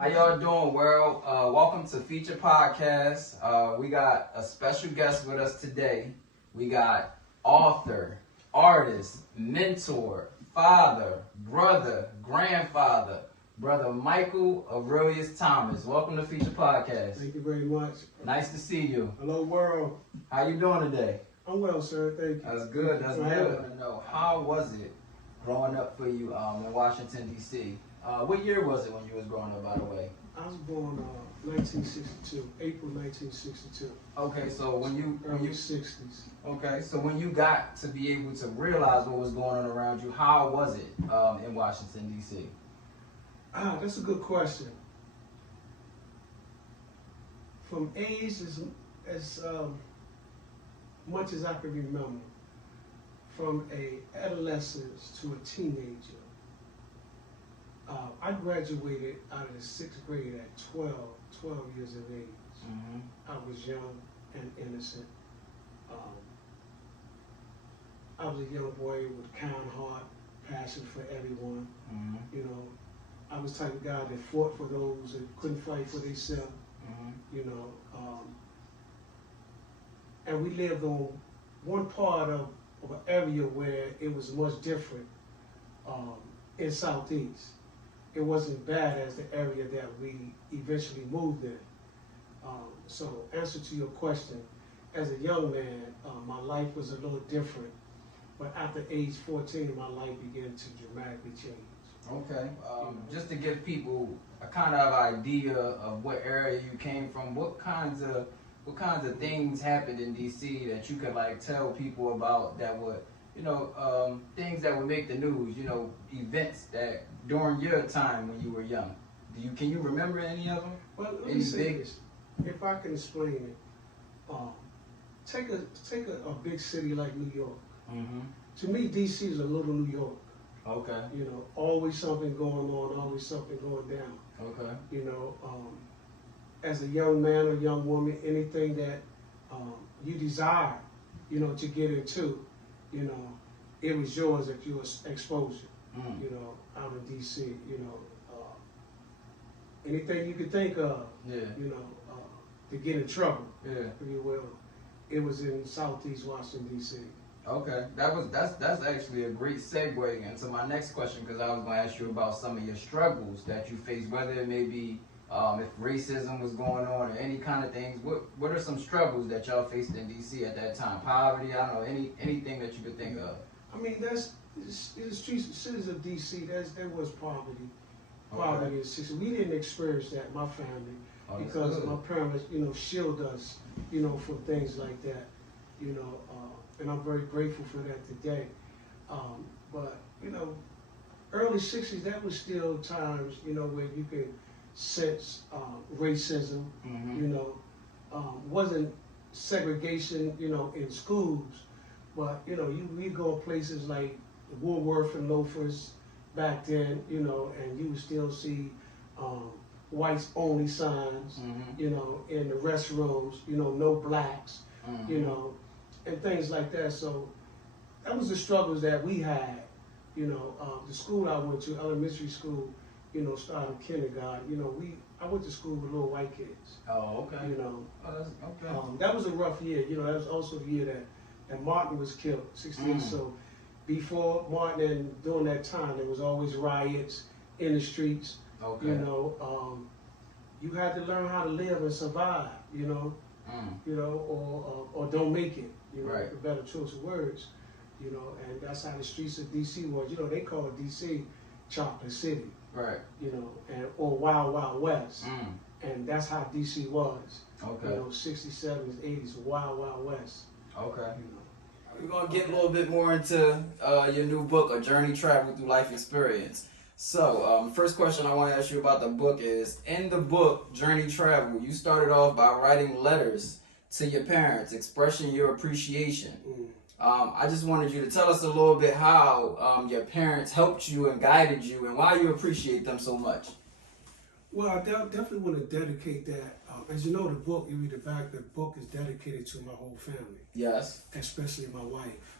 How y'all doing, world? Welcome to Feature Podcast. We got a special guest with us today. We got author, artist, mentor, father, brother, grandfather, brother Michael Aurelius Thomas. Welcome to Feature Podcast. Thank you very much. Nice to see you. Hello, world. How you doing today? I'm well, sir. Thank you. That's good. That's good. I want to know, how was it growing up for you in Washington D.C.? What year was it when you was growing up, by the way? I was born 1962, April 1962. Okay, so when you Early 60s. Okay, so when you got to be able to realize what was going on around you, how was it in Washington D.C.? That's a good question. From age as much as I can remember, from a adolescence to a teenager. I graduated out of the 6th grade at 12 years of age. Mm-hmm. I was young and innocent. I was a young boy with kind heart, passion for everyone. Mm-hmm. You know, I was the type of guy that fought for those that couldn't fight for themselves. Mm-hmm. You know, and we lived on one part of an area where it was much different in Southeast. It wasn't bad as the area that we eventually moved in. So, answer to your question, as a young man, my life was a little different. But after age 14, my life began to dramatically change. Okay, just to give people a kind of idea of what area you came from, what kinds of things happened in D.C. that you could like tell people about that would, things that would make the news, events that during your time when you were young. Can you remember any of them? Well, let me say this. If I can explain it, take a big city like New York. Mm-hmm. To me, D.C. is a little New York. Okay. You know, always something going on, always something going down. Okay. You know, as a young man or young woman, anything that you desire, to get into, it was yours at your exposure. Mm. Out in D.C. Anything you could think of. Yeah. To get in trouble. Yeah. If you will, it was in Southeast Washington D.C. Okay, that's actually a great segue into my next question, because I was going to ask you about some of your struggles that you faced, whether it may be if racism was going on or any kind of things. What are some struggles that y'all faced in D.C. at that time? Poverty, I don't know, anything that you could think of. I mean, in the streets, cities of D.C. There was poverty in the 60s. We didn't experience that, my family, because my parents, shield us, from things like that, and I'm very grateful for that today. But early 60s, that was still times, where you could sense racism. Mm-hmm. Wasn't segregation, in schools, but we go places like Woolworth and Loafers back then, and you would still see whites only signs, Mm-hmm. in the restrooms, no blacks, Mm-hmm. And things like that. So that was the struggles that we had. The school I went to, elementary school, starting kindergarten. I went to school with little white kids. Oh, okay. Oh, that's okay. that was a rough year. That was also the year that Martin was killed, 68. Mm. So before Martin and during that time, there was always riots in the streets. Okay. You had to learn how to live and survive. Or don't make it. Right. A better choice of words. And that's how the streets of D.C. was. They call it D.C. Chocolate City. Right. Or Wild Wild West. Mm. And that's how D.C. was. Okay. 60s, 70s, 80s, Wild Wild West. Okay. We're going to get a little bit more into your new book, A Journey Travel Through Life Experience. So, first question I want to ask you about the book is, in the book, Journey Travel, you started off by writing letters to your parents, expressing your appreciation. I just wanted you to tell us a little bit how your parents helped you and guided you, and why you appreciate them so much. Well, I definitely want to dedicate that. As you know, the book, you read the back, the book is dedicated to my whole family. Yes. Especially my wife.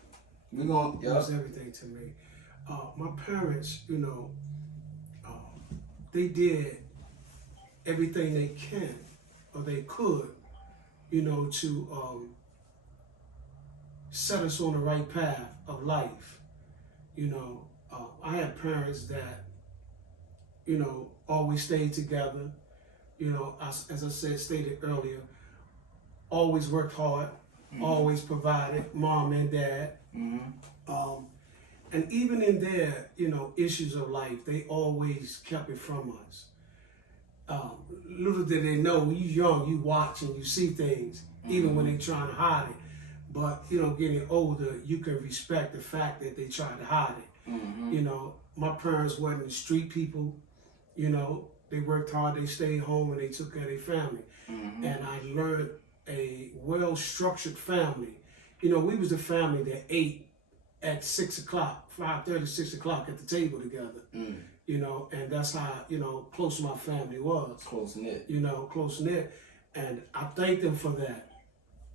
We're going, It was everything to me. My parents, they did everything they can or they could, you know, to set us on the right path of life. You know, I had parents that, you know, always stayed together. You know, as I stated earlier, always worked hard, always provided, mom and dad. And even in their, you know, issues of life, they always kept it from us. Little did they know, when you're young, you watch and you see things, even when they're trying to hide it. But, you know, getting older, you can respect the fact that they tried to hide it. You know, my parents weren't street people. You know, they worked hard, they stayed home, and they took care of their family. And I learned a well-structured family. You know, we was the family that ate at 6 o'clock, 5:30, 6 o'clock at the table together. You know, and that's how, you know, close my family was. Close-knit. You know, close-knit. And I thank them for that.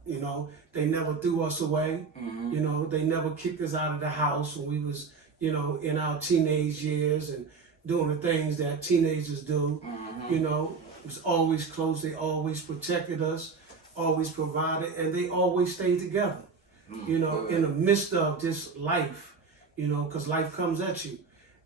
You know, they never threw us away. You know, they never kicked us out of the house when we was, you know, in our teenage years and doing the things that teenagers do. You know, it was always close. They always protected us, always provided, and they always stayed together. You know, in the midst of this life, you know, because life comes at you.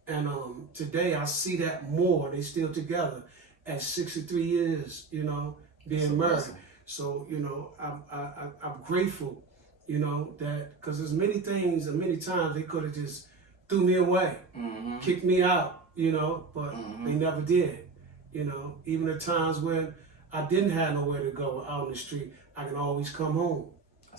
And today I see that more. They still together at 63 years, you know, being married. Awesome. So, you know, I'm grateful, you know, that, because there's many things and many times they could have just threw me away, kicked me out, you know, but they never did. You know, even at times when I didn't have nowhere to go out in the street, I can always come home.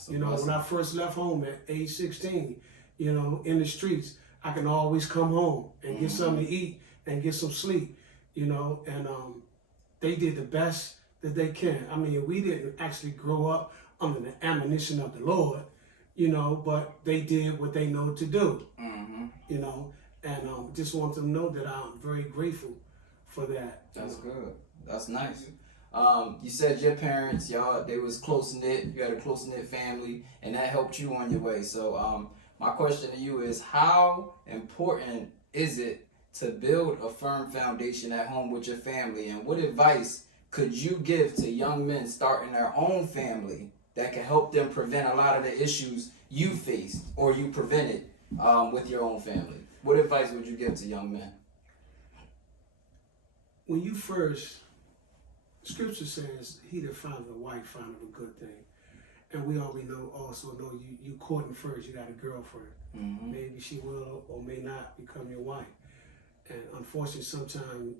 You know, when I first left home at age 16, you know, in the streets, I can always come home and get something to eat and get some sleep, you know, and they did the best that they can. I mean, we didn't actually grow up under the admonition of the Lord, you know, but they did what they know to do, you know, and just want them to know that I'm very grateful for that. That's good. That's nice. You said your parents, y'all, they was close-knit. You had a close-knit family, and that helped you on your way. So my question to you is, how important is it to build a firm foundation at home with your family? And what advice could you give to young men starting their own family that can help them prevent a lot of the issues you faced or you prevented with your own family? What advice would you give to young men? When you first, Scripture says, he that findeth a wife findeth a good thing. And we already also know you courting first, you got a girlfriend. Maybe she will or may not become your wife. And unfortunately, sometimes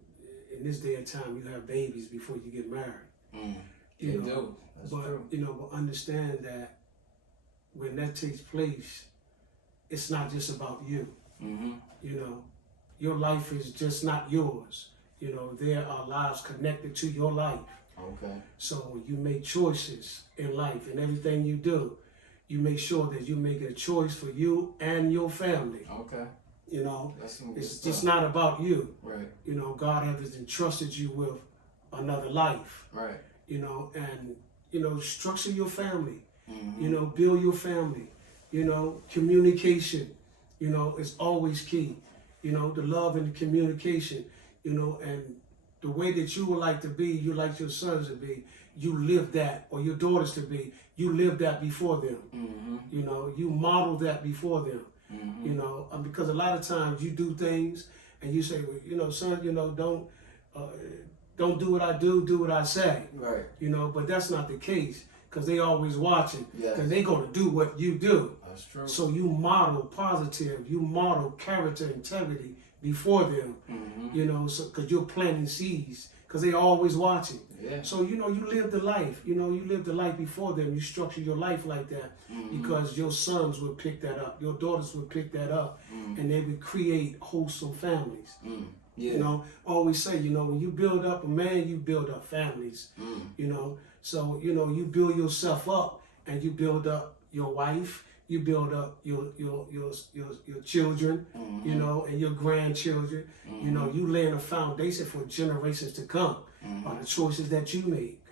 in this day and time, you have babies before you get married. You do. That's true. You know, but understand that when that takes place, it's not just about you. You know, your life is just not yours. You know, there are lives connected to your life. Okay. So when you make choices in life and everything you do, you make sure that you make a choice for you and your family. Okay. You know, it's just not about you. Right. You know, God has entrusted you with another life. Right. You know, and, you know, structure your family. You know, build your family. You know, communication, you know, is always key. You know, the love and the communication, you know, and the way that you would like to be, you like your sons to be, you live that, or your daughters to be, you live that before them. You know, you model that before them. You know, because a lot of times you do things and you say, well, you know, son, you know, don't do what I do what I say. Right. You know, but that's not the case, because they always watching, because they're going to do what you do. That's true. So you model positive, you model character, integrity before them, you know, so because you're planting seeds, because they're always watching. Yeah. So, you know, you live the life, you know, you live the life before them, you structure your life like that, because your sons would pick that up, your daughters would pick that up, and they would create wholesome families. Yeah. You know, always say, you know, when you build up a man, you build up families, you know. So, you know, you build yourself up and you build up your wife, you build up your children, you know, and your grandchildren. You know, you laying a foundation for generations to come by the choices that you make.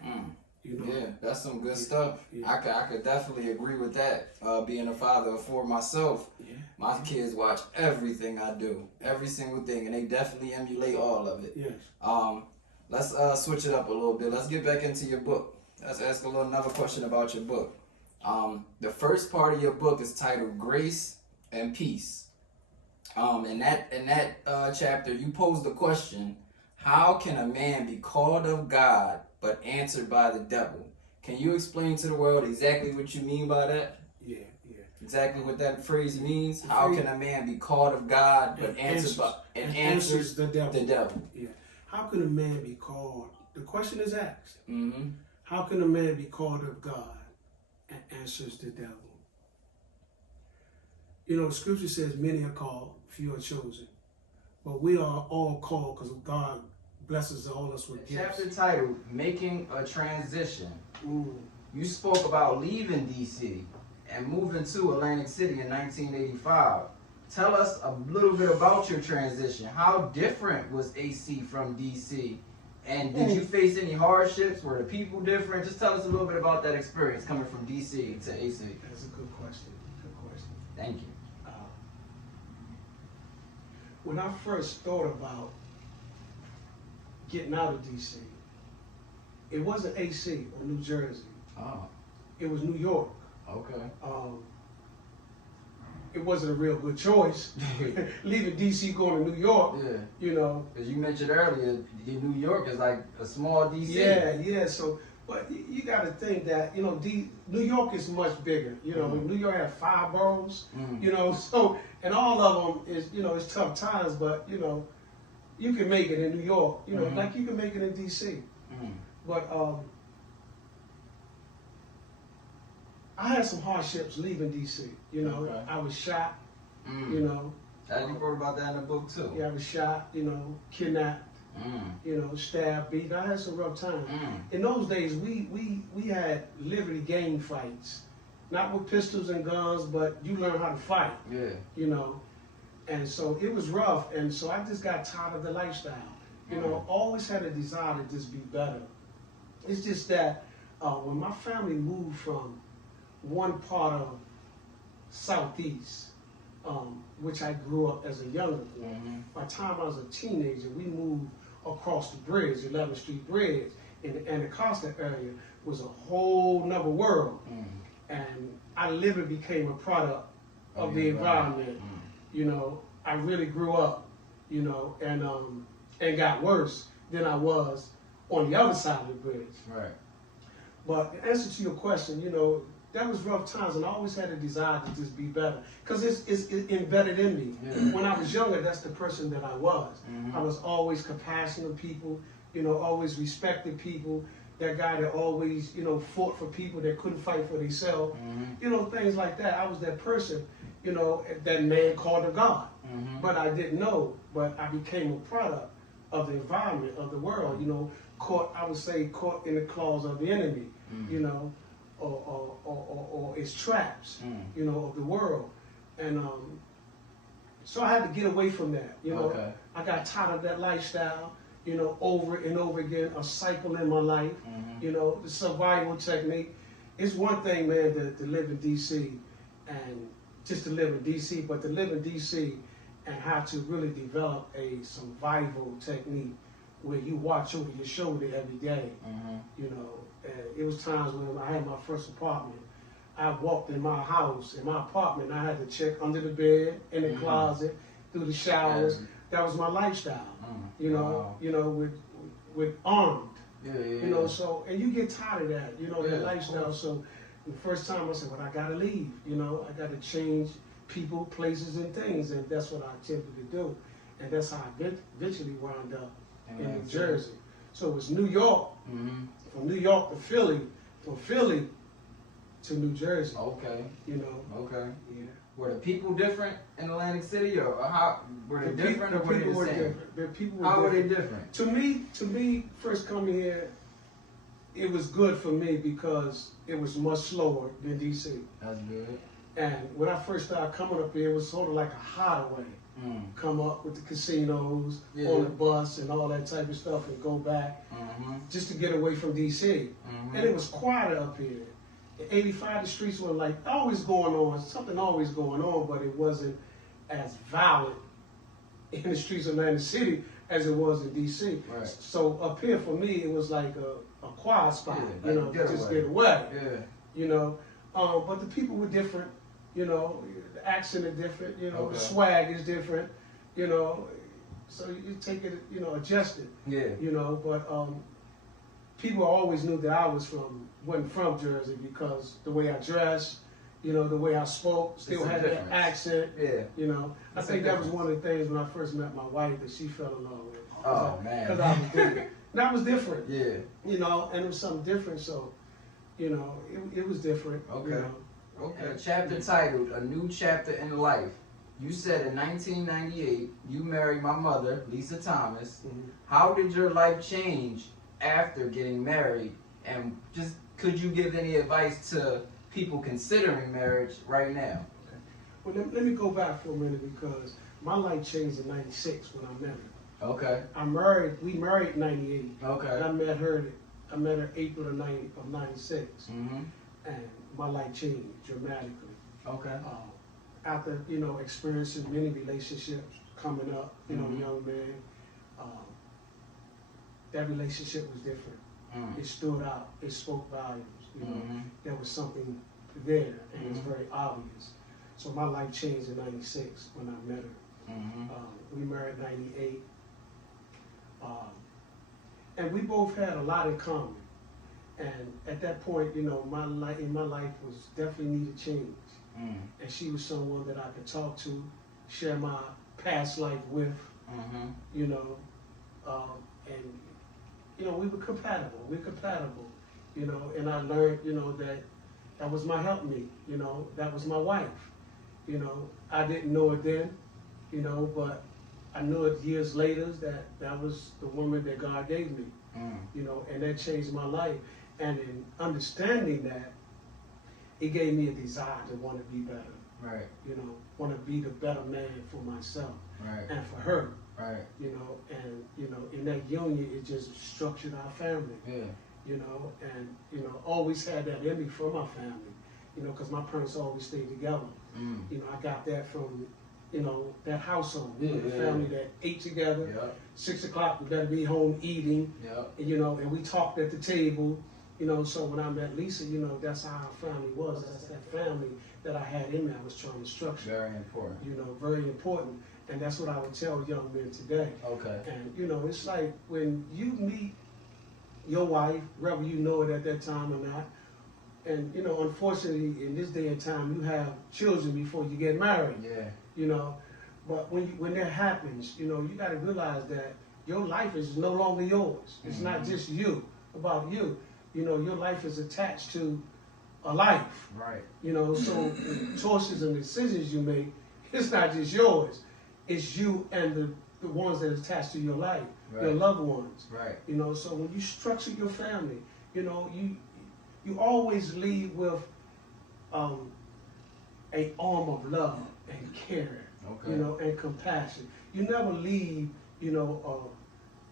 You know? Yeah, that's some good stuff. Yeah. I could definitely agree with that. Being a father of four myself, my kids watch everything I do, every single thing, and they definitely emulate all of it. Yes. let's switch it up a little bit. Let's get back into your book. Let's ask another question about your book. The first part of your book is titled Grace and Peace. In that chapter, you pose the question, how can a man be called of God but answered by the devil? Can you explain to the world exactly what you mean by that? Yeah. Exactly what that phrase means? How can a man be called of God but answers the devil? Yeah. How can a man be called? The question is asked. Mm-hmm. How can a man be called of God and answers the devil? You know, Scripture says many are called, few are chosen. But we are all called because God blesses all us with gifts. Chapter titled Making a Transition. Mm. You spoke about leaving D.C. and moving to Atlantic City in 1985. Tell us a little bit about your transition. How different was AC from D.C.? And did you face any hardships? Were the people different? Just tell us a little bit about that experience coming from D.C. to AC. That's a good question. Thank you. When I first thought about getting out of D.C., it wasn't AC or New Jersey. Oh. It was New York. Okay. It wasn't a real good choice. Leaving D.C. going to New York. Yeah. You know. Because you mentioned earlier, New York is like a small D.C. Yeah. So, but you got to think that, you know, New York is much bigger. You know, New York had 5 boroughs. You know, so, and all of them is, you know, it's tough times, but, you know, you can make it in New York, you know, like you can make it in D.C. But I had some hardships leaving D.C. You know, Okay. I was shot, you know. You wrote about that in the book too. Yeah, I was shot, you know, kidnapped, you know, stabbed, beaten. I had some rough times. In those days, we had Liberty gang fights. Not with pistols and guns, but you learn how to fight. Yeah. You know. And so it was rough, and so I just got tired of the lifestyle. You know, always had a desire to just be better. It's just that when my family moved from one part of Southeast, which I grew up as a younger boy, by the time I was a teenager, we moved across the bridge, 11th Street Bridge, in the Anacostia area was a whole nother world. And I literally became a product of the environment. You know, I really grew up, you know, and got worse than I was on the other side of the bridge. Right. But in answer to your question, you know, that was rough times, and I always had a desire to just be better, because it's embedded in me. Yeah. When I was younger, that's the person that I was. I was always compassionate people, you know, always respected people. That guy that always, you know, fought for people that couldn't fight for themselves. You know, things like that. I was that person, you know, that man called a God. But I didn't know, but I became a product of the environment, of the world, you know, caught in the claws of the enemy, you know, or its traps, you know, of the world. And so I had to get away from that, you know. Okay. I got tired of that lifestyle, you know, over and over again, a cycle in my life, you know, the survival technique. It's one thing, man, to live in D.C. and just to live in D.C., but to live in D.C. and how to really develop a survival technique where you watch over your shoulder every day, you know. And it was times when I had my first apartment. I walked in my house, in my apartment, I had to check under the bed, in the closet, through the showers. That was my lifestyle, you know, you know, with armed, you know, so, and you get tired of that, you know, that lifestyle. So the first time I said, well, I gotta leave, you know, I gotta change people, places, and things, and that's what I attempted to do. And that's how I eventually wound up in New Jersey. So it was New York, from New York to Philly, from Philly to New Jersey. Okay. You know. Okay. Yeah. Were the people different in Atlantic City, or how were they different, or were they the same? The people were how different. Were they different? To me, first coming here, it was good for me because it was much slower than DC. That's good. And when I first started coming up here, it was sort of like a hideaway. Come up with the casinos, on the bus, and all that type of stuff, and go back just to get away from DC. And it was quieter up here. At 85, the streets were like always going on, something always going on, but it wasn't as violent in the streets of Atlantic City as it was in D.C. Right. So up here for me, it was like a quiet spot, Yeah, you like know, just get away. Yeah. You know, but the people were different. You know, the accent is different. You know, Okay. the swag is different. You know, so you take it, you know, adjust it. Yeah. You know, but people always knew that I wasn't from Jersey because the way I dressed, you know, the way I spoke, still had that accent. Yeah. You know, I think that was one of the things when I first met my wife that she fell in love with. Oh, man. Because I was different. That was different. Yeah. You know, and it was something different. So, you know, it was different. Okay. You know. Okay. Chapter titled A New Chapter in Life. You said in 1998 you married my mother, Lisa Thomas. Mhm. How did your life change after getting married? And just could you give any advice to people considering marriage right now? Well, let me go back for a minute because my life changed in '96 when I met her. Okay. We married in '98. Okay. And I met her April of '96. Mm-hmm. And my life changed dramatically. Okay. After, you know, experiencing many relationships coming up, you know, Mhm. young man, that relationship was different. Mm. It stood out. It spoke volumes. You know, Mhm. there was something there, and it was Mhm. very obvious. So my life changed in '96 when I met her. Mm-hmm. We married in '98, and we both had a lot in common. And at that point, you know, my life was definitely needed change. Mm. And she was someone that I could talk to, share my past life with, Mm-hmm. you know, and you know, we were compatible. You know, and I learned, you know, that was my helpmate. You know, that was my wife. You know, I didn't know it then, you know, but I knew it years later that was the woman that God gave me. Mm. You know, and that changed my life. And in understanding that, it gave me a desire to want to be better. Right. You know, want to be the better man for myself Right. and for her. Right. You know, and you know, in that union, it just structured our family. Yeah. You know, and you know, always had that in me for my family. You know, because my parents always stayed together. Mm. You know, I got that from, you know, that household. We were Yeah, a family that ate together. Yep. 6 o'clock, we better be home eating. Yep. And, you know, and we talked at the table. You know, so when I met Lisa, you know, that's how our family was. That's that family that I had in me. I was trying to structure. Very important. You know, very important. And that's what I would tell young men today. Okay. And, you know, it's like when you meet your wife, whether you know it at that time or not, and, you know, unfortunately, in this day and time, you have children before you get married. Yeah. You know, but when that happens, you know, you got to realize that your life is no longer yours. It's not just you, about you. You know, your life is attached to a life. Right. You know, so the choices and decisions you make, it's not just yours. It's you and the ones that are attached to your life, your Right. loved ones. Right. You know, so when you structure your family, you know, you always lead with a arm of love and care, Okay. you know, and compassion. You never leave, you know,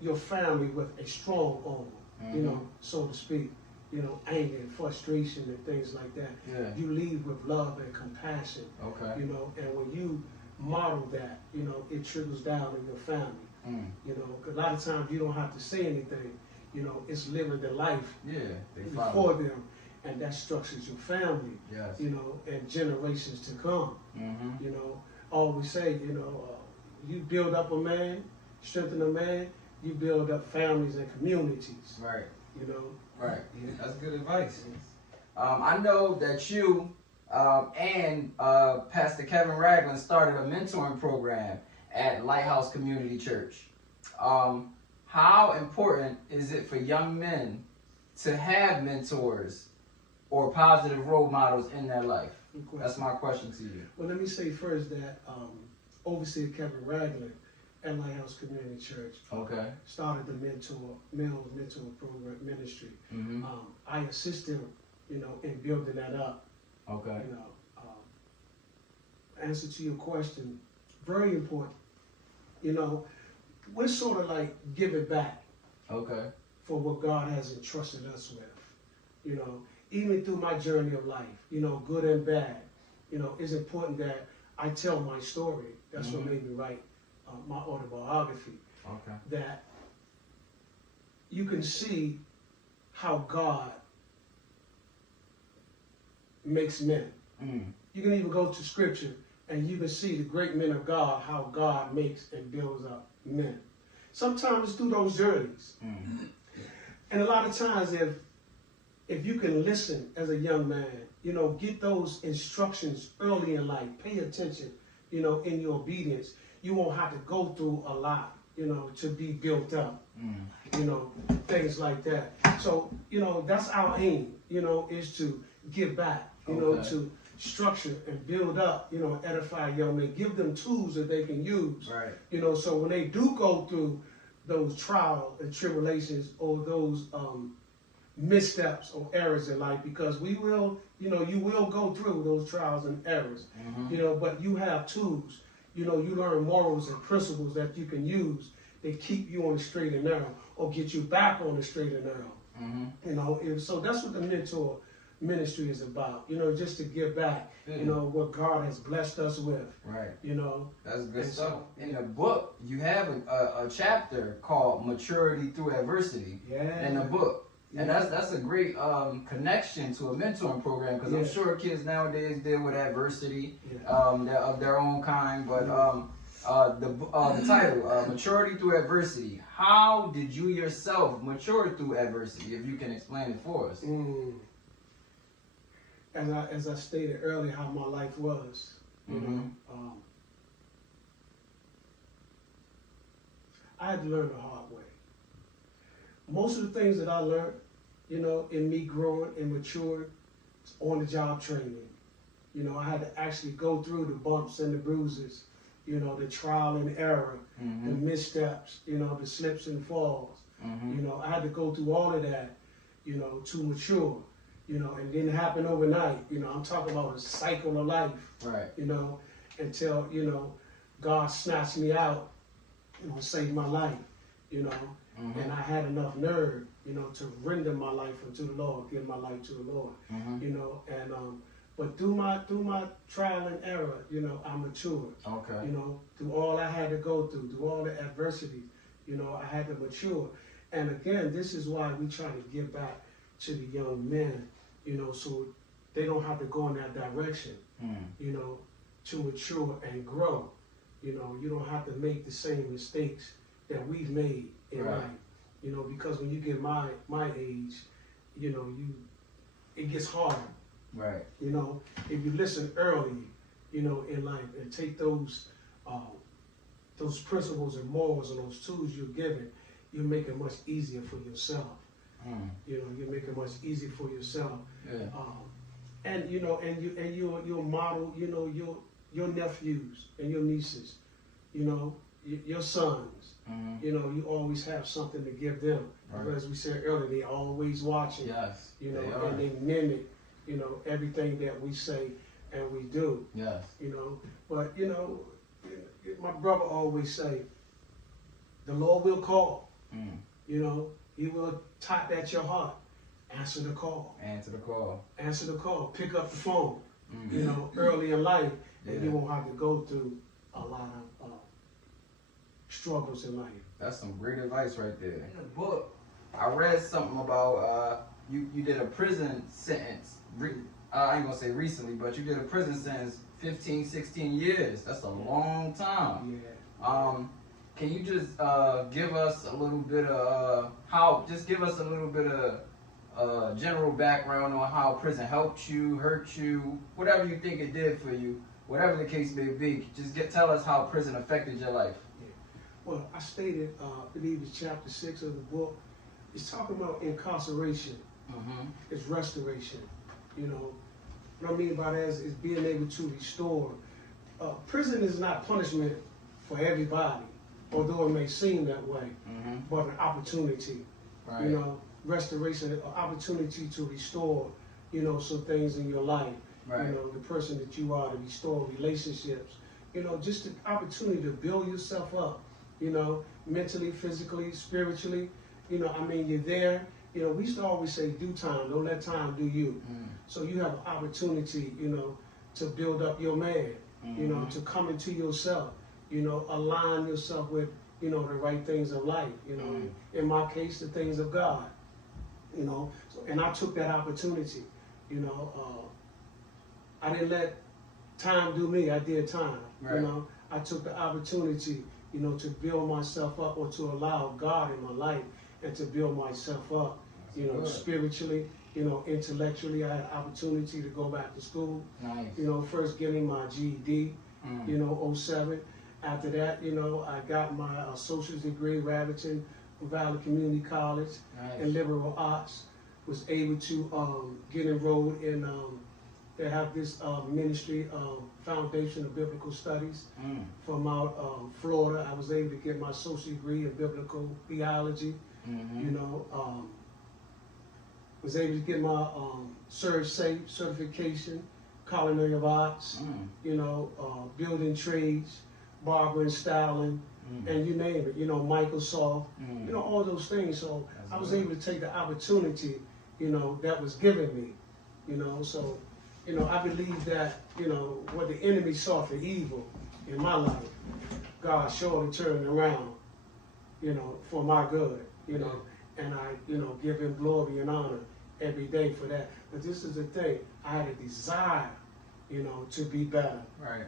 your family with a strong arm, you know, so to speak. You know, anger and frustration and things like that. Yeah. You lead with love and compassion, Okay. you know, and when you model that, you know, it trickles down in your family. Mm. You know, 'cause a lot of times you don't have to say anything. You know, it's living the life Yeah. They before follow. them, and that structures your family. Yes. You know, and generations to come. Mm-hmm. You know, always say, you know, you build up a man, strengthen a man, you build up families and communities. Right. You know. Right. Yeah, that's good advice. I know that you and Pastor Kevin Ragland started a mentoring program at Lighthouse Community Church. How important is it for young men to have mentors or positive role models in their life? That's my question to you. Well, let me say first that Overseer Kevin Ragland at Lighthouse Community Church Okay. started the male mentor program ministry. Mm-hmm. I assist him, you know, in building that up. Okay. You know, answer to your question, very important. You know, we're sort of like giving back Okay. for what God has entrusted us with. You know, even through my journey of life, you know, good and bad, you know, it's important that I tell my story. That's what made me write my autobiography. Okay. that you can see how God makes men. You can even go to scripture and you can see the great men of God, how God makes and builds up men. Sometimes it's through those journeys. And a lot of times if you can listen as a young man, you know, get those instructions early in life, pay attention, you know, in your obedience, you won't have to go through a lot, you know, to be built up, you know, things like that. So, you know, that's our aim, you know, is to give back, you know, to structure and build up, you know, edify young men, give them tools that they can use, you know, so when they do go through those trials and tribulations or those missteps or errors in life, because we will, you know, you will go through those trials and errors, you know, but you have tools, you know, you learn morals and principles that you can use that keep you on the straight and narrow or get you back on the straight and narrow, you know. So that's what the mentor ministry is about, you know, just to give back, you know, what God has blessed us with, you know. That's good stuff. So, in the book, you have a chapter called Maturity Through Adversity in the book. And that's a great connection to a mentoring program, because I'm sure kids nowadays deal with adversity of their own kind. But the title, Maturity Through Adversity, how did you yourself mature through adversity, if you can explain it for us? As I stated earlier, how my life was, you know, I had to learn the hard way. Most of the things that I learned, you know, in me growing and maturing, on-the-job training. You know, I had to actually go through the bumps and the bruises, you know, the trial and error, the missteps, you know, the slips and falls. You know, I had to go through all of that, you know, to mature. You know, and didn't happen overnight. You know, I'm talking about a cycle of life. You know, until, you know, God snatched me out, you know, saved my life, you know. And I had enough nerve, you know, to render my life unto the Lord, give my life to the Lord, you know. And but through my trial and error, you know, I matured. You know, through all I had to go through all the adversity, you know, I had to mature. And again, this is why we try to give back to the young men, you know, so they don't have to go in that direction, you know, to mature and grow. You know, you don't have to make the same mistakes that we've made in life, you know, because when you get my age, you know, it gets harder. You know, if you listen early, you know, in life and take those principles and morals and those tools you're given, you make it much easier for yourself. You know, you make it much easier for yourself. And you know, and you'll model, you know, your nephews and your nieces, you know, your sons. You know, you always have something to give them. As we said earlier, they always watching. You know, and they mimic, you know, everything that we say and we do. You know, but you know, my brother always say, the Lord will call. You know, He will tap at your heart. Answer the call. Answer the call. Pick up the phone. You know, early in life, and you won't have to go through a lot of struggles in life. That's some great advice right there. In the book, I read something about you did a prison sentence. I ain't gonna say recently, but you did a prison sentence 15, 16 years. That's a long time. Can you just give us a little bit of general background on how prison helped you, hurt you, whatever you think it did for you, whatever the case may be. Just tell us how prison affected your life. Well, I stated, I believe it's chapter 6 of the book. It's talking about incarceration. It's restoration. You know, what I mean by that is being able to restore. Prison is not punishment for everybody, although it may seem that way, but an opportunity. You know, restoration, an opportunity to restore, you know, some things in your life. You know, the person that you are, to restore relationships. You know, just an opportunity to build yourself up. You know, mentally, physically, spiritually. You know, I mean, you're there. You know, we used to always say, do time, don't let time do you. So you have an opportunity, you know, to build up your man, you know, to come into yourself, you know, align yourself with, you know, the right things of life, you know, in my case, the things of God, you know, so, and I took that opportunity, you know, I didn't let time do me, I did time, you know, I took the opportunity, you know, to build myself up or to allow God in my life and to build myself up, you know, spiritually, you know, intellectually. I had opportunity to go back to school, you know, first getting my GED, you know, '07. After that, you know, I got my associate's degree, Raritan Valley Community College in liberal arts. Was able to get enrolled in, they have this ministry, Foundation of Biblical Studies from out Florida. I was able to get my associate degree in biblical theology, you know, was able to get my certification, culinary of arts, you know, building trades, barbering, styling, and you name it, you know, Microsoft, you know, all those things. So I was able to take the opportunity, you know, that was given me, you know. So, you know, I believe that, you know, what the enemy saw for evil in my life, God surely turned around, you know, for my good, you know, and I, you know, give him glory and honor every day for that. But this is the thing, I had a desire, you know, to be better.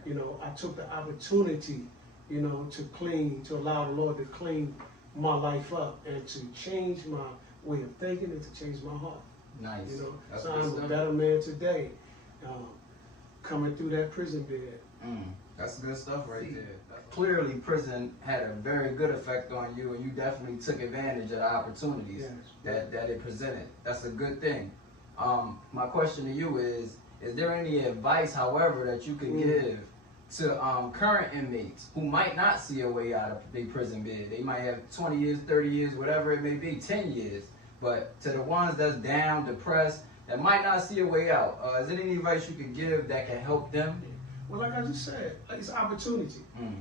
You know, I took the opportunity, you know, to allow the Lord to clean my life up and to change my way of thinking and to change my heart. You know, That's so I'm a better man today, coming through that prison bed. That's good stuff right there. Clearly, prison had a very good effect on you, and you definitely took advantage of the opportunities that it presented. That's a good thing. My question to you is there any advice, however, that you could give to current inmates who might not see a way out of the prison bed? They might have 20 years, 30 years, whatever it may be, 10 years. But to the ones that's down, depressed, that might not see a way out, is there any advice you could give that can help them? Well, like I just said, it's opportunity.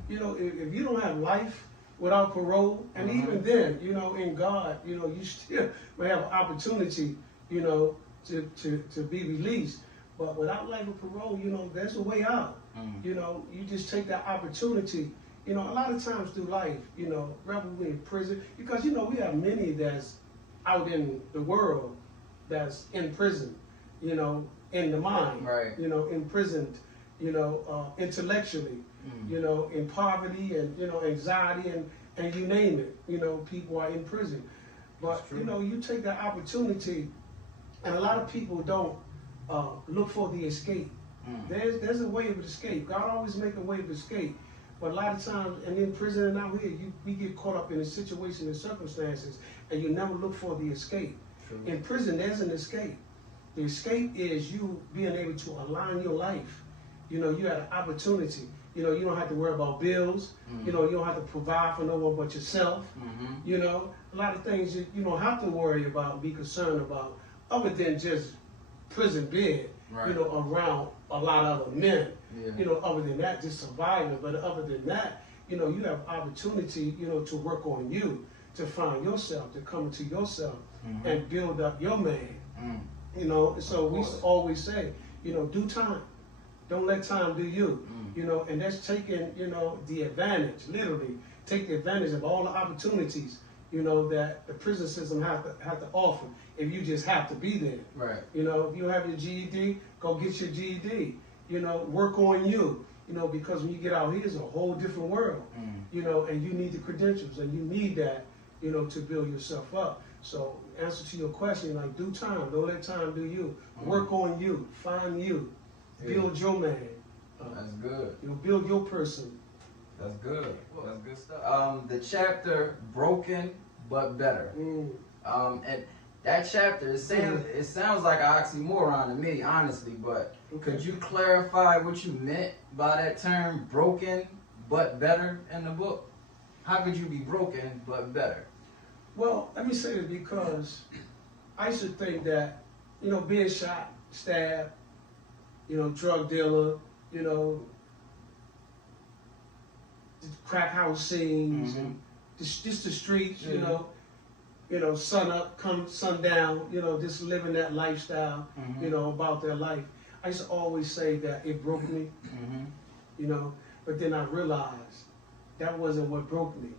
You know, if you don't have life without parole, and even then, you know, in God, you know, you still may have an opportunity, you know, to be released. But without life with parole, you know, there's a way out. You know, you just take that opportunity. You know, a lot of times through life, you know, rather we in prison, because, you know, we have many that's out in the world that's in prison, you know, in the mind, you know, imprisoned, you know, intellectually, you know, in poverty and, you know, anxiety and you name it, you know, people are in prison. But, you know, you take that opportunity, and a lot of people don't look for the escape. There's a way of escape. God always make a way of escape. But a lot of times, and in prison and out here, we get caught up in a situation and circumstances, and you never look for the escape. In prison, there's an escape. The escape is you being able to align your life. You know, you had an opportunity. You know, you don't have to worry about bills. You know, you don't have to provide for no one but yourself. You know, a lot of things you don't have to worry about and be concerned about, other than just prison bed, you know, around a lot of other men. You know, other than that, just surviving. But other than that, you know, you have opportunity, you know, to work on you, to find yourself, to come to yourself and build up your man. You know, so we always say, you know, do time. Don't let time do you. You know, and that's taking, you know, the advantage, literally, take the advantage of all the opportunities, you know, that the prison system have to offer if you just have to be there. You know, if you have your GED, go get your GED. You know, work on you. You know, because when you get out here, it's a whole different world. You know, and you need the credentials, and you need that, you know, to build yourself up. So, answer to your question, like, do time. Don't let time do you. Work on you. Find you. Build your man. That's good. You know, build your person. That's good. That's good stuff. The chapter "Broken but Better," and that chapter, it sounds like an oxymoron to me, honestly. But could you clarify what you meant by that term "broken but better" in the book? How could you be broken but better? Well, let me say this, because I used to think that, you know, being shot, stabbed, you know, drug dealer, you know, crack house scenes, and just the streets, you know, sun up, come sundown, you know, just living that lifestyle, you know, about their life. I used to always say that it broke me, you know, but then I realized that wasn't what broke me.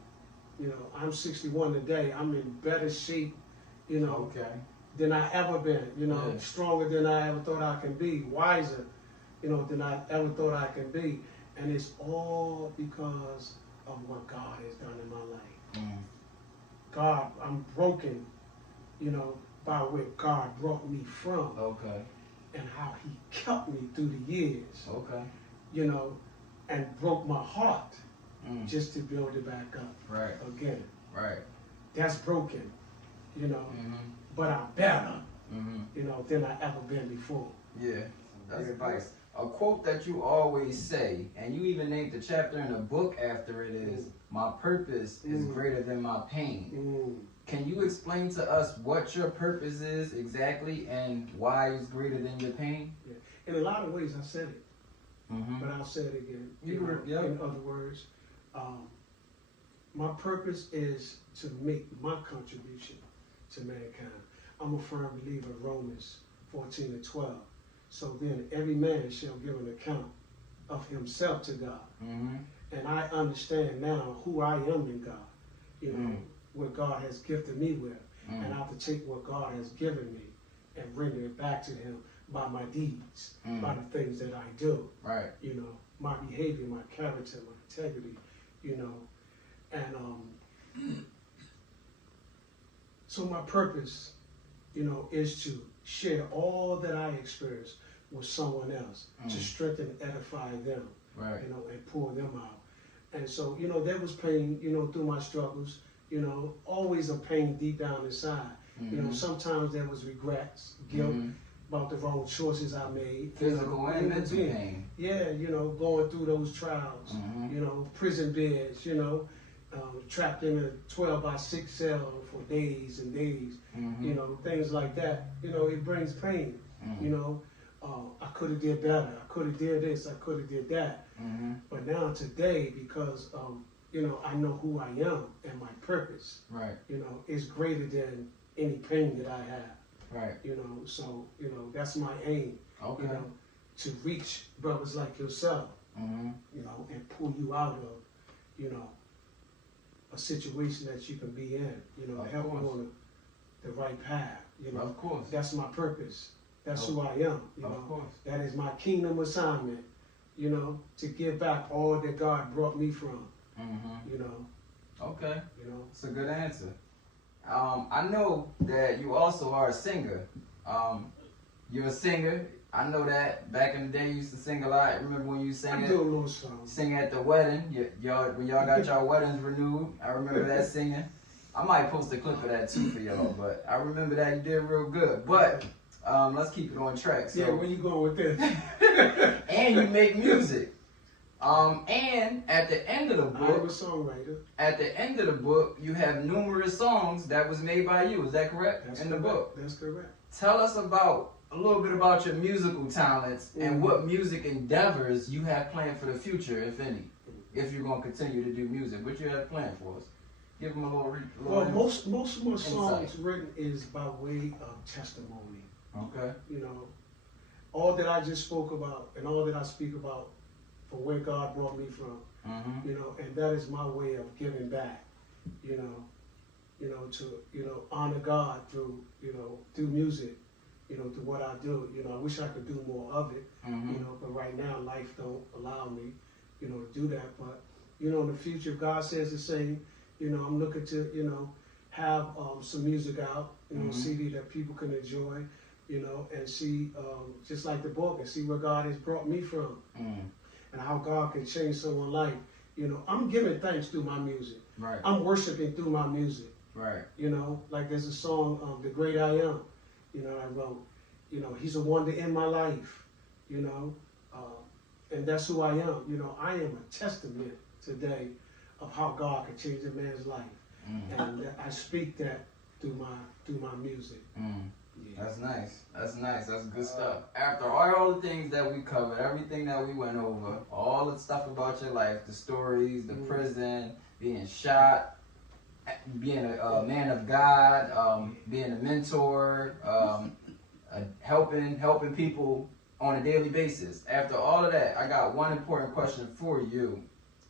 You know, I'm 61 today. I'm in better shape, you know, Okay. than I ever been. You know, Yeah. stronger than I ever thought I can be. Wiser, you know, than I ever thought I can be. And it's all because of what God has done in my life. Mm. God, I'm broken, you know, by where God brought me from. Okay. And how he kept me through the years. Okay. You know, and broke my heart just to build it back up. Right. Again. Right. That's broken, you know, but I'm better, you know, than I ever been before. Yeah, that's advice. A quote that you always say, and you even named the chapter in the book after it is, "My purpose is greater than my pain." Can you explain to us what your purpose is exactly and why it's greater than your pain? Yeah. In a lot of ways, I said it, but I'll say it again. In other words, my purpose is to make my contribution to mankind. I'm a firm believer of Romans 14:12. So then every man shall give an account of himself to God. And I understand now who I am in God, you know, what God has gifted me with. And I have to take what God has given me and render it back to him by my deeds, by the things that I do. Right. You know, my behavior, my character, my integrity, you know. And so my purpose, you know, is to share all that I experience with someone else to strengthen and edify them, Right. you know, and pull them out. And so, you know, there was pain, you know, through my struggles, you know, always a pain deep down inside. You know, sometimes there was regrets, guilt about the wrong choices I made. Physical and mental pain. Yeah, you know, going through those trials, you know, prison beds, you know, trapped in a 12-by-6 cell for days and days, you know, things like that. You know, it brings pain. You know, I could have did better. I could have did this. I could have did that. But now today, because you know, I know who I am and my purpose. Right. You know, is greater than any pain that I have. Right. You know, so you know that's my aim. Okay. You know, to reach brothers like yourself. You know, and pull you out of, you know, a situation that you can be in. You know, help you on the right path. You know, Of course. that's my purpose. That's who I am. You know, Of course. that is my kingdom assignment. You know, to give back all that God brought me from. You know. Okay. You know. It's a good answer. I know that you also are a singer. You're a singer. I know that back in the day you used to sing a lot. I remember when you sang I do a little song. Sing at the wedding. Y'all when y'all got y'all weddings renewed. I remember that singing. I might post a clip of that too for y'all, but I remember that you did real good. But let's keep it on track. So, yeah, where you going with this? and you make music. And at the end of the book, I'm a songwriter. At the end of the book, you have numerous songs that was made by you. Is that correct? That's in correct. the book. That's correct. Tell us about a little bit about your musical talents and what music endeavors you have planned for the future, if any. If you're going to continue to do music, what you have planned for us? Give them a little. Well, most of my songs written is by way of testimony. Okay. You know, all that I just spoke about and all that I speak about from where God brought me from. You know, and that is my way of giving back. You know, to honor God through through music. You know, through what I do. You know, I wish I could do more of it. You know, but right now life don't allow me, you know, to do that. But you know, in the future, if God says the same, you know, I'm looking to have some music out, you know, CD that people can enjoy, you know, and see just like the book and see where God has brought me from. And how God can change someone's life. You know, I'm giving thanks through my music. Right. I'm worshiping through my music. Right. You know, like there's a song, The Great I Am, you know, I wrote. You know, he's a wonder in my life, you know, and that's who I am. You know, I am a testament today of how God can change a man's life. And I speak that through my music. Yeah. That's nice. That's nice. That's good stuff. After all the things that we covered, everything that we went over, all the stuff about your life, the stories, the prison, being shot, being a man of God, being a mentor, helping people on a daily basis. After all of that, I got one important question for you,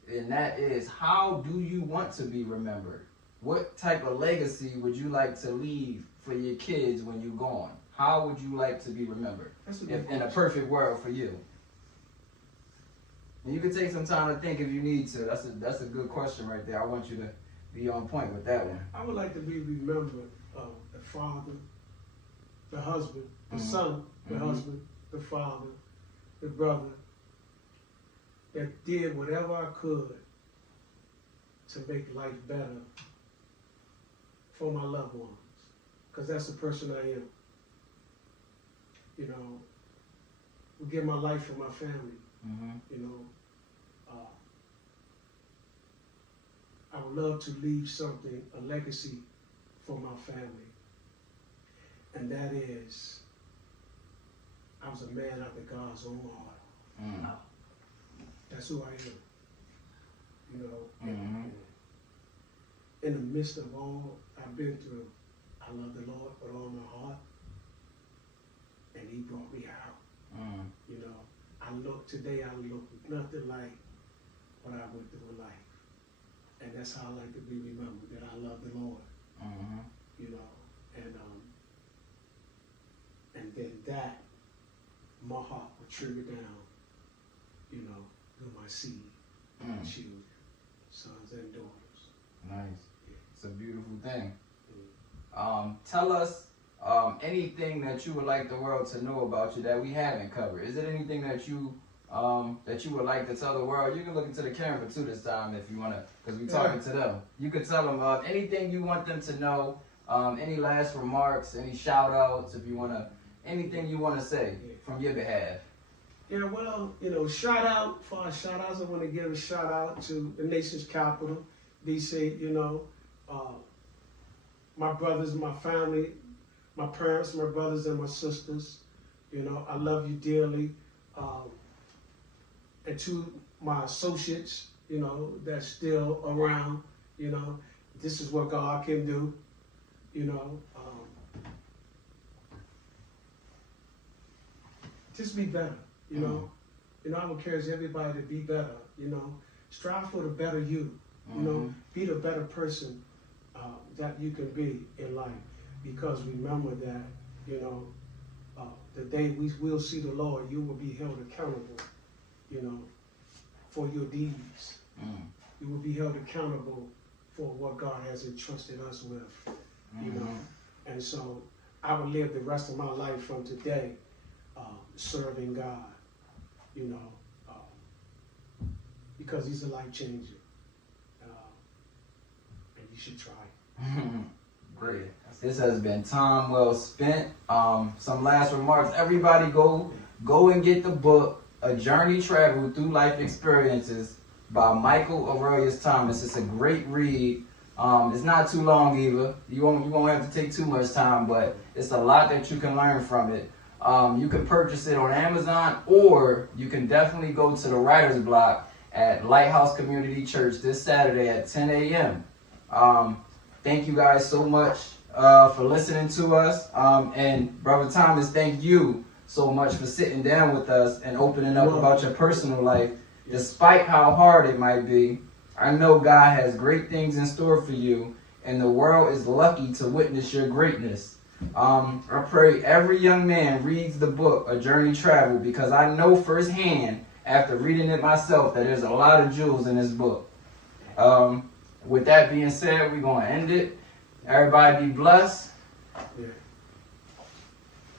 and that is, how do you want to be remembered? what type of legacy would you like to leave for your kids when you're gone? How would you like to be remembered? If in a perfect world for you. And you can take some time to think if you need to. That's a good question right there. I want you to be on point with that one. I would like to be remembered the father, the husband, the son, the husband, the father, the brother, that did whatever I could to make life better for my loved ones. Because that's the person I am. You know, we give my life for my family. You know, I would love to leave something, a legacy for my family. And that is, I was a man after God's own heart. That's who I am. You know, and in the midst of all I've been through, I love the Lord with all my heart. And he brought me out. You know, I look nothing like what I went through in life. And that's how I like to be remembered, that I love the Lord. You know, and then that, my heart will trigger down, you know, through my seed, my children, sons and daughters. Nice. Yeah. It's a beautiful thing. Tell us anything that you would like the world to know about you that we haven't covered. Is it anything that you would like to tell the world? You can look into the camera too this time if you want to, because we're talking to them. You could tell them anything you want them to know, any last remarks, any shout outs, if you want to, anything you want to say from your behalf. Yeah, well, you know, shout outs, I want to give a shout out to the nation's capital, D.C., you know, my brothers, my family, my parents, my brothers and my sisters. You know, I love you dearly. And to my associates, you know, that's still around, you know, this is what God can do, you know. Just be better, you know. You know, I would encourage everybody to be better, you know. Strive for the better you, you know. Be the better person that you can be in life. Because remember that, you know, the day we will see the Lord, you will be held accountable, you know, for your deeds. You will be held accountable for what God has entrusted us with, you know. And so I will live the rest of my life from today serving God, you know, because he's a life changer. And you should try. Great. This has been time well spent. Some last remarks. Everybody go and get the book, A Journey Travel Through Life Experiences by Michael Aurelius Thomas. It's a great read. It's not too long either. You won't have to take too much time, but it's a lot that you can learn from it. You can purchase it on Amazon, or you can definitely go to the writer's block at Lighthouse Community Church this Saturday at 10 a.m. Thank you guys so much for listening to us. And Brother Thomas, thank you so much for sitting down with us and opening up about your personal life. Despite how hard it might be, I know God has great things in store for you, and the world is lucky to witness your greatness. I pray every young man reads the book, A Journey Travel, because I know firsthand, after reading it myself, that there's a lot of jewels in this book. With that being said, we're going to end it. Everybody be blessed.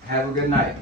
Have a good night.